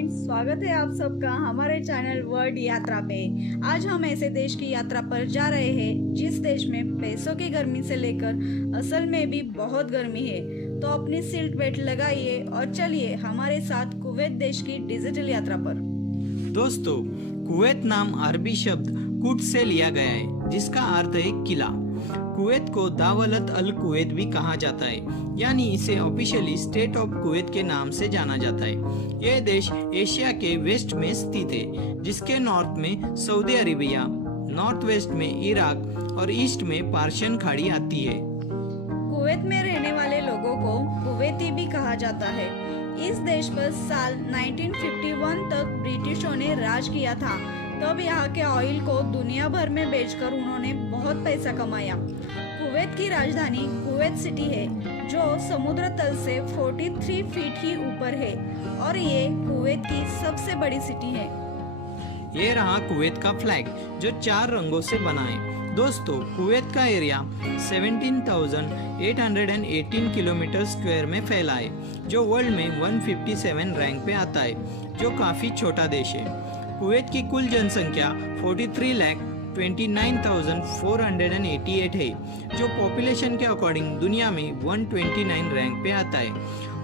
Friends, स्वागत है आप सबका हमारे चैनल वर्ल्ड यात्रा पे। आज हम ऐसे देश की यात्रा पर जा रहे हैं जिस देश में पैसों की गर्मी से लेकर असल में भी बहुत गर्मी है। तो अपनी सीट बेल्ट लगाइए और चलिए हमारे साथ कुवैत देश की डिजिटल यात्रा पर। दोस्तों, कुवैत नाम अरबी शब्द कुट से लिया गया है जिसका अर्थ है किला। कुवैत को दावलत अल कुवैत भी कहा जाता है, यानी इसे ऑफिशियली स्टेट ऑफ कुवैत के नाम से जाना जाता है। यह देश एशिया के वेस्ट में स्थित है, जिसके नॉर्थ में सऊदी अरेबिया, नॉर्थ वेस्ट में इराक और ईस्ट में पार्शियन खाड़ी आती है। कुवैत में रहने वाले लोगों को कुवैती भी कहा जाता है। इस देश पर साल 1951 तक ब्रिटिशों ने राज किया था। तब यहाँ के ऑयल को दुनिया भर में बेचकर उन्होंने बहुत पैसा कमाया। कुवैत की राजधानी कुवैत सिटी है, जो समुद्र तल से 43 फीट ही ऊपर है और ये कुवैत की सबसे बड़ी सिटी है। ये रहा कुवैत का फ्लैग, जो 4 रंगों से बना है। दोस्तों, कुवैत का एरिया 17,818 किलोमीटर स्क्वायर में फैला है, जो वर्ल्ड में 157 रैंक पे आता है, जो काफी छोटा देश है। कुवैत की कुल जनसंख्या 43,29,488 है, जो पॉपुलेशन के अकॉर्डिंग दुनिया में 129 रैंक पे आता है।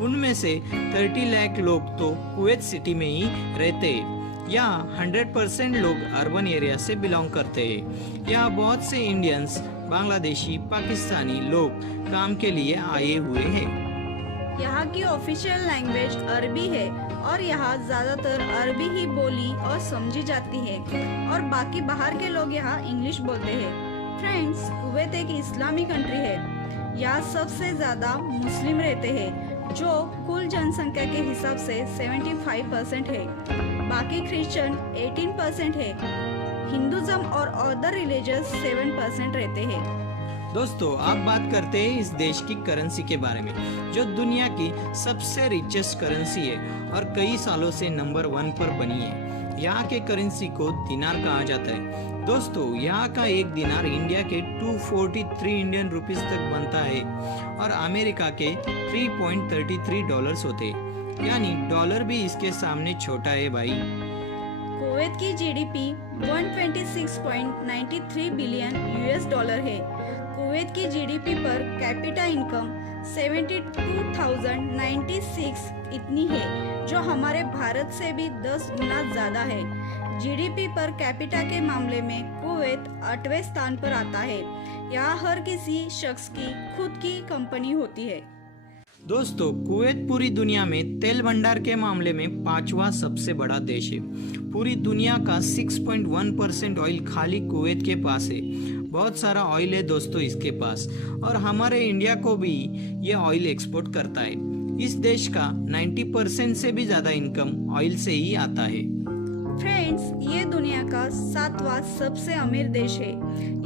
उनमें से 30 लाख लोग तो कुवैत सिटी में ही रहते हैं। यहाँ 100% लोग अर्बन एरिया से बिलोंग करते हैं। यहाँ बहुत से इंडियंस, बांग्लादेशी, पाकिस्तानी लोग काम के लिए आए हुए हैं। यहाँ की ऑफिशियल लैंग्वेज अरबी है और यहाँ ज्यादातर अरबी ही बोली और समझी जाती है, और बाकी बाहर के लोग यहाँ इंग्लिश बोलते हैं। फ्रेंड्स, कुवैत एक इस्लामी कंट्री है। यहाँ सबसे ज्यादा मुस्लिम रहते हैं, जो कुल जनसंख्या के हिसाब से 75% है। बाकी क्रिश्चियन 18% है। हिंदुज्म और अदर रिलीजियस 7% रहते हैं। दोस्तों, आप बात करते हैं इस देश की करेंसी के बारे में, जो दुनिया की सबसे रिचेस्ट करेंसी है और कई सालों से नंबर 1 पर बनी है। यहाँ के करेंसी को दिनार कहा जाता है। दोस्तों, यहाँ का एक दिनार इंडिया के 243 इंडियन रुपीस तक बनता है और अमेरिका के 3.33 डॉलर्स होते हैं, यानी डॉलर भी इसके सामने छोटा है भाई। कुवैत की जीडीपी 126.93 बिलियन यूएस डॉलर है। कुवैत की जीडीपी पर कैपिटा इनकम 72,096 इतनी है, जो हमारे भारत से भी 10 गुना ज्यादा है। जीडीपी पर कैपिटा के मामले में कुवैत 8वें स्थान पर आता है। यहाँ हर किसी शख्स की खुद की कंपनी होती है। दोस्तों, कुवैत पूरी दुनिया में तेल भंडार के मामले में 5वां सबसे बड़ा देश है। पूरी दुनिया का 6.1% ऑयल खाली कुवैत के पास है। बहुत सारा ऑयल है दोस्तों इसके पास, और हमारे इंडिया को भी ये ऑयल एक्सपोर्ट करता है। इस देश का 90% से भी ज्यादा इनकम ऑयल से ही आता है। फ्रेंड्स, ये दुनिया का 7वां सबसे अमीर देश है।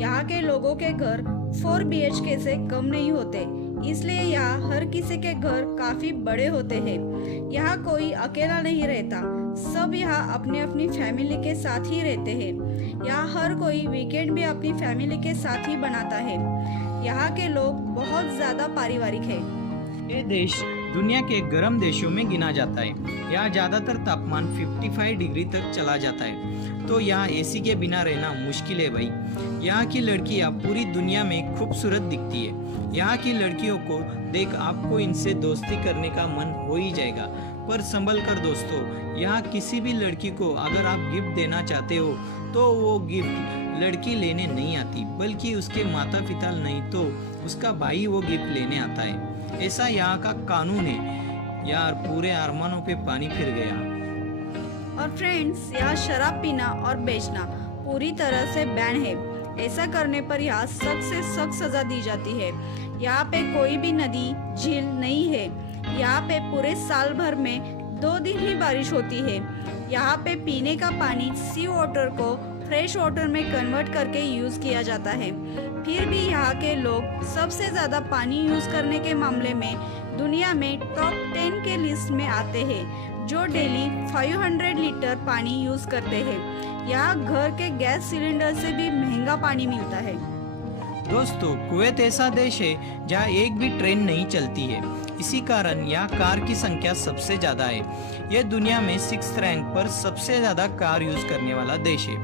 यहाँ के लोगों के घर 4 BHK से कम नहीं होते, इसलिए यहाँ हर किसी के घर काफी बड़े होते हैं। यहाँ कोई अकेला नहीं रहता, सब यहाँ अपने अपनी फैमिली के साथ ही रहते हैं। यहाँ हर कोई वीकेंड भी अपनी फैमिली के साथ ही बनाता है। यहाँ के लोग बहुत ज्यादा पारिवारिक है। ये देश दुनिया के गर्म देशों में गिना जाता है। यहाँ ज्यादातर तापमान 55 डिग्री तक चला जाता है, तो यहाँ एसी के बिना रहना मुश्किल है भाई। यहाँ की लड़कियाँ पूरी दुनिया में खूबसूरत दिखती है। यहाँ की लड़कियों को देख आपको इनसे दोस्ती करने का मन हो ही जाएगा, पर संभल कर दोस्तों। यहाँ किसी भी लड़की को अगर आप गिफ्ट देना चाहते हो तो वो गिफ्ट लड़की लेने नहीं आती, बल्कि उसके माता पिता नहीं तो उसका भाई वो गिफ्ट लेने आता है। ऐसा यहाँ का कानून है। यार, पूरे अरमानों पे पानी फिर गया। और फ्रेंड्स, यहाँ शराब पीना और बेचना पूरी तरह से बैन है। ऐसा करने पर यहाँ सख्त से सख्त सजा दी जाती है। यहाँ पे कोई भी नदी, झील नहीं है। यहाँ पे पूरे साल भर में 2 दिन ही बारिश होती है। यहाँ पे पीने का पानी सी वाटर को फ्रेश वाटर में कन्वर्ट करके यूज किया जाता है। फिर भी यहाँ के लोग सबसे ज्यादा पानी यूज करने के मामले में दुनिया में टॉप 10 के लिस्ट में आते हैं, जो डेली 500 लीटर पानी यूज करते हैं। यहाँ घर के गैस सिलेंडर से भी महंगा पानी मिलता है। दोस्तों, कुवैत ऐसा देश है जहाँ एक भी ट्रेन नहीं चलती है। इसी कारण यहाँ कार की संख्या सबसे ज़्यादा है। यह दुनिया में 6th रैंक पर सबसे ज़्यादा कार यूज़ करने वाला देश है।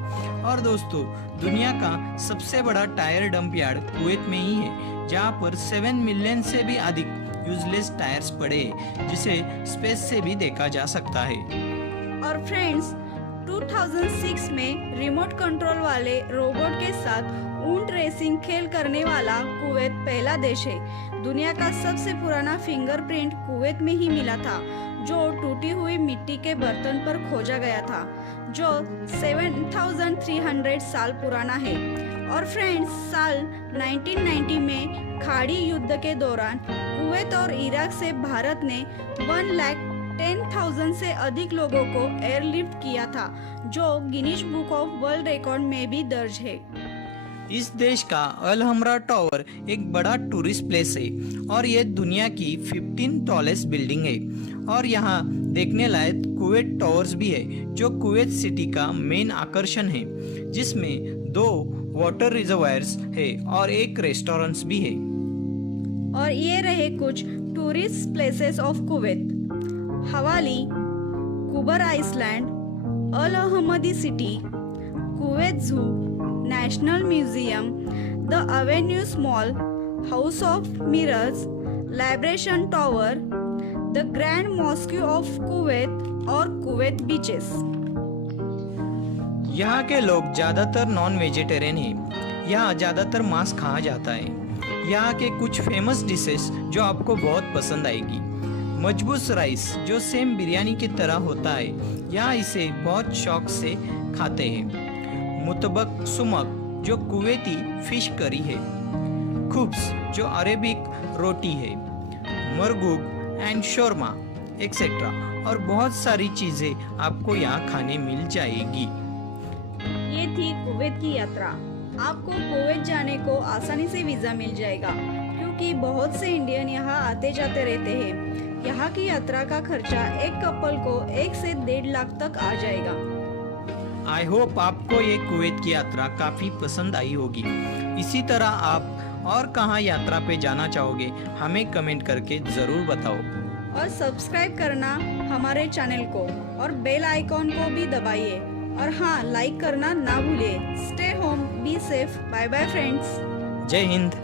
और दोस्तों, दुनिया का सबसे बड़ा टायर डंप यार्ड कुवैत में ही है, जहाँ पर 7 मिलियन से भी अधिक यूजलेस टायर्स पड़े हैं, जिसे स्पेस से भी देखा जा सकता है। और फ्रेंड्स, 2006 में रिमोट कंट्रोल वाले रोबोट के साथ ऊंट रेसिंग खेल करने वाला कुवैत पहला देश है। दुनिया का सबसे पुराना फिंगरप्रिंट कुवैत में ही मिला था, जो टूटी हुई मिट्टी के बर्तन पर खोजा गया था, जो 7300 साल पुराना है। और फ्रेंड्स, साल 1990 में खाड़ी युद्ध के दौरान कुवैत और इराक से भारत ने 1,10,000 से अधिक लोगों को एयरलिफ्ट किया था, जो Guinness book of world record में भी दर्ज है। इस देश का अल हमरा टावर एक बड़ा टूरिस्ट प्लेस है और ये दुनिया की 15 टॉलेस्ट बिल्डिंग है। और यहाँ देखने लायक कुवैत टावर्स भी है, जो कुवैत सिटी का मेन आकर्षण है, जिसमें 2 वाटर रिजर्वायर्स है और एक रेस्टोरेंट्स भी है। और ये रहे कुछ tourist places of Kuwait: Hawalli, Kubbar Island, Al Ahmadi City, Kuwait Zoo, National Museum, the Avenues Mall, House of Mirrors, Liberation Tower, the Grand Mosque of Kuwait और कुवैत बीचेस। यहाँ के लोग ज़्यादातर नॉन वेजिटेरियन हैं। यहाँ ज़्यादातर मांस खाया जाता है। यहाँ के कुछ फेमस डिशेस जो आपको बहुत पसंद आएगी: मजबूस राइस, जो सेम बिरयानी की तरह होता है, यहाँ इसे बहुत शौक से खाते हैं। मुतबक सुमक, जो कुवैती फिश करी है। खुब्स, जो अरेबिक रोटी है। मरगूब एंड शोरमा एक्सेट्रा, और बहुत सारी चीजें आपको यहाँ खाने मिल जाएगी। ये थी कुवैत की यात्रा। आपको कुवैत जाने को आसानी से वीजा मिल जाएगा, क्योंकि बहुत से इंडियन यहाँ आते जाते रहते हैं। यहाँ की यात्रा का खर्चा एक कपल को 1 से 1.5 लाख तक आ जाएगा। आई होप आपको ये कुवैत की यात्रा काफ़ी पसंद आई होगी। इसी तरह आप और कहाँ यात्रा पे जाना चाहोगे, हमें कमेंट करके ज़रूर बताओ। और सब्सक्राइब करना हमारे चैनल को और बेल आइकॉन को भी दबाइए। और हाँ, लाइक करना ना भूलिए। Stay home, be safe, bye bye friends. जय हिंद।